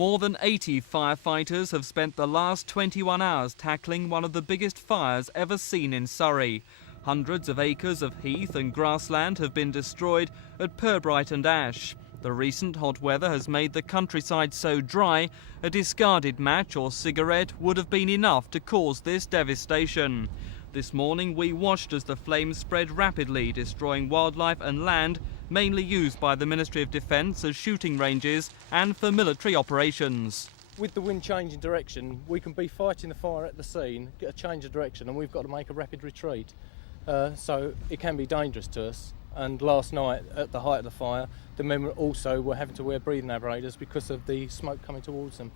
More than 80 firefighters have spent the last 21 hours tackling one of the biggest fires ever seen in Surrey. Hundreds of acres of heath and grassland have been destroyed at Pirbright and Ash. The recent hot weather has made the countryside so dry, a discarded match or cigarette would have been enough to cause this devastation. This morning we watched as the flames spread rapidly, destroying wildlife and land, mainly used by the Ministry of Defence as shooting ranges and for military operations. With the wind changing direction, we can be fighting the fire at the scene, get a change of direction, and we've got to make a rapid retreat. So it can be dangerous to us. And last night, at the height of the fire, the men also were having to wear breathing apparatus because of the smoke coming towards them.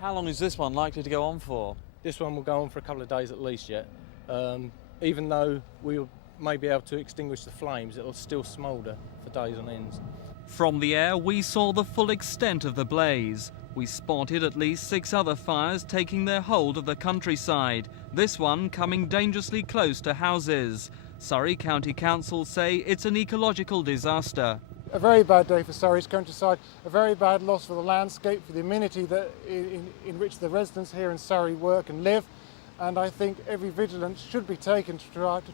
How long is this one likely to go on for? This one will go on for a couple of days at least yet. Even though we may be able to extinguish the flames, it'll still smoulder for days on end. From the air, we saw the full extent of the blaze. We spotted at least 6 other fires taking their hold of the countryside, this one coming dangerously close to houses. Surrey County Council say it's an ecological disaster. A very bad day for Surrey's countryside, a very bad loss for the landscape, for the amenity that in which the residents here in Surrey work and live, and I think every vigilance should be taken to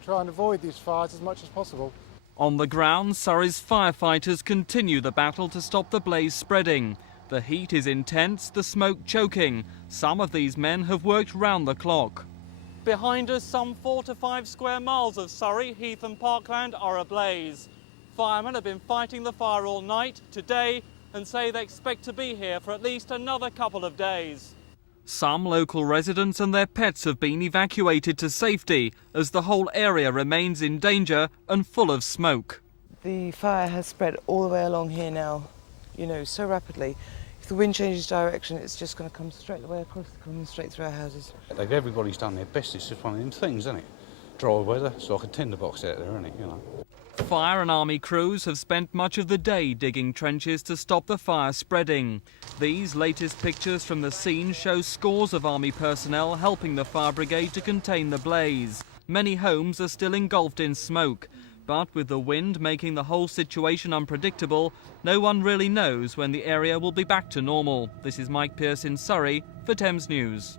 try and avoid these fires as much as possible. On the ground, Surrey's firefighters continue the battle to stop the blaze spreading. The heat is intense, the smoke choking. Some of these men have worked round the clock. Behind us, some 4 to 5 square miles of Surrey, heath and parkland are ablaze. Firemen have been fighting the fire all night, today, and say they expect to be here for at least another couple of days. Some local residents and their pets have been evacuated to safety as the whole area remains in danger and full of smoke. The fire has spread all the way along here now, so rapidly. If the wind changes direction, it's just going to come straight the way across the common, straight through our houses. Everybody's done their best. It's just one of them things, isn't it? Dry weather, it's like a tinderbox out there, isn't it, Fire and army crews have spent much of the day digging trenches to stop the fire spreading. These latest pictures from the scene show scores of army personnel helping the fire brigade to contain the blaze. Many homes are still engulfed in smoke, but with the wind making the whole situation unpredictable, no one really knows when the area will be back to normal. This is Mike Pearce in Surrey for Thames News.